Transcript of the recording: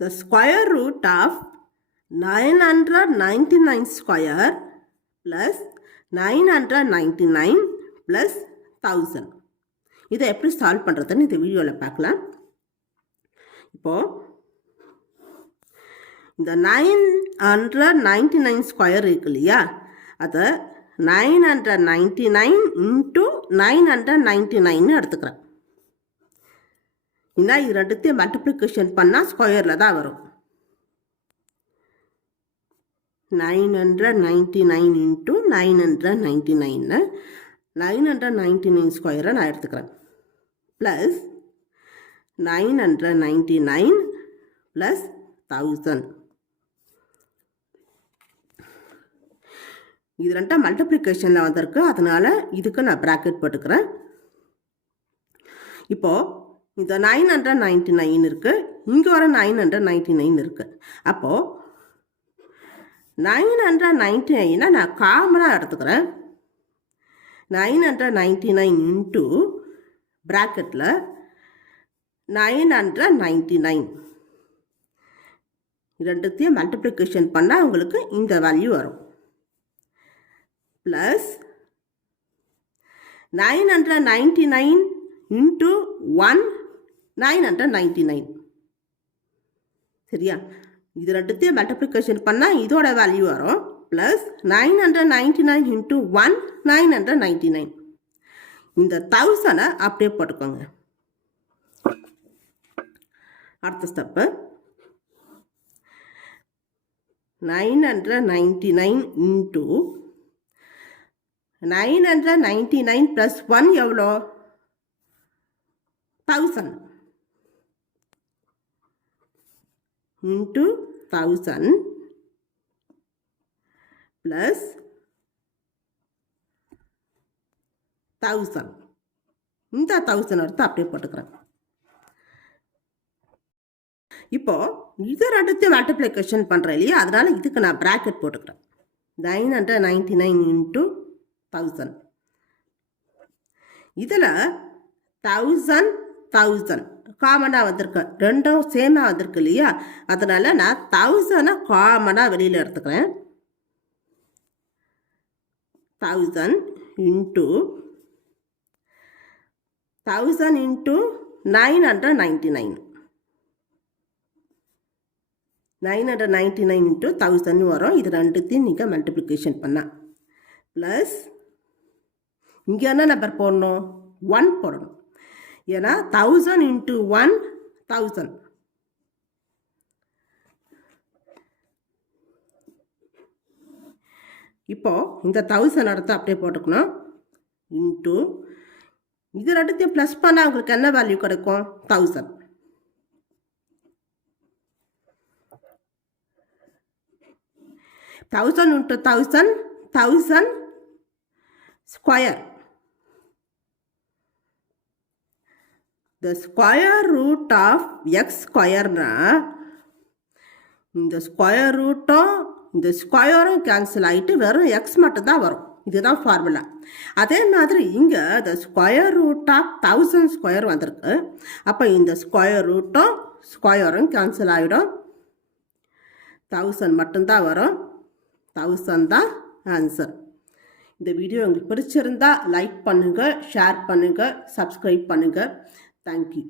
The square root of 999 square plus 999 plus 1000. இதை எப்படி solve பண்ணுறதுன்னு இந்த வீடியோவில் பார்க்கலாம். இப்போது இந்த 999 ஸ்கொயர் இருக்கு இல்லையா, அதை 999 இன்ட்டு 999 எடுத்துக்கிறேன். இன்னும் இது ரெண்டுத்தையும் மல்டிப்ளிகேஷன் பண்ணால் ஸ்கொயரில் தான் வரும். 999 இன்ட்டு 999 999 ஸ்கொயரை நான் எடுத்துக்கிறேன். Plus 999 plus 1000. இது ரெண்டாம் மல்டிப்ளிகேஷனில் வந்திருக்கு, அதனால் இதுக்கு நான் ப்ராக்கெட் போட்டுக்கிறேன். இப்போது இந்த 999 இருக்குது, இங்கே வர 999 இருக்குது. அப்போது 999 நான் காமனாக எடுத்துக்கிறேன். 999 இன்ட்டு ப்ராக்கெட்டில் 999 ரெண்டுத்தையும் மல்டிப்ளிகேஷன் பண்ணால் உங்களுக்கு இந்த வேல்யூ வரும். Plus 999 into 1 999. சரியா? இது ரெண்டுத்தையும் மல்டிப்ளிகேஷன் பண்ணால் இதோட வேல்யூ வரும். Plus 999 into 1 999. இந்த 1000 அப்படியே போட்டுக்கோங்க. அடுத்த ஸ்டெப்பு 999 இன்ட்டு 999 ப்ளஸ் 1 எவ்வளோ? 1000 இன்ட்டு 1000 ப்ளஸ் 1000. இந்த 1000 எடுத்து அப்படியே போட்டுக்கிறேன். இப்போது இது ரெண்டுத்தையும் மல்டிப்ளிகேஷன் பண்ணுறேன் இல்லையா, அதனால் இதுக்கு நான் ப்ராக்கெட் போட்டுக்கிறேன். 999 இன்ட்டு 1000. இதில் 1000 1000 காமனாக வந்திருக்கு, ரெண்டும் சேமாக வந்திருக்கு இல்லையா, அதனால் நான் 1000 காமனாக வெளியில் எடுத்துக்கிறேன். 1000 இன்ட்டு 1000 இன்ட்டு 999 999 இன்ட்டு 1000 வரும். இது ரெண்டுத்தையும் நீங்கள் மல்டிப்ளிகேஷன் பண்ணால் ப்ளஸ் இங்கே என்ன நம்பர் போடணும்? 1 போடணும். ஏன்னா 1000 இன்ட்டு 1 1000. இப்போது இந்த 1000 எடுத்து அப்படியே போட்டுக்கணும். இன்ட்டு இது ரெண்டுத்தையும் ப்ளஸ் பண்ணால் உங்களுக்கு என்ன வேல்யூ கிடைக்கும்? 1000. Thousand into 1000 1000 square. The square root of x ஸ்கொயர்னா இந்த ஸ்கொயர் ரூட்டும் இந்த ஸ்கொயரும் கேன்சல் ஆகிட்டு வெறும் எக்ஸ் மட்டும்தான் வரும். இதுதான் ஃபார்முலா. அதே மாதிரி இங்கே the square root of 1000 square வந்திருக்கு. அப்போ இந்த ஸ்கொயர் ரூட்டும் ஸ்கொயரும் கேன்சல் ஆகிடும். 1000 மட்டும்தான் வரும். 1000 தான் ஆன்சர். இந்த வீடியோ உங்களுக்கு பிடிச்சிருந்தா லைக் பண்ணுங்கள், ஷேர் பண்ணுங்கள், சப்ஸ்கிரைப் பண்ணுங்கள். Thank you.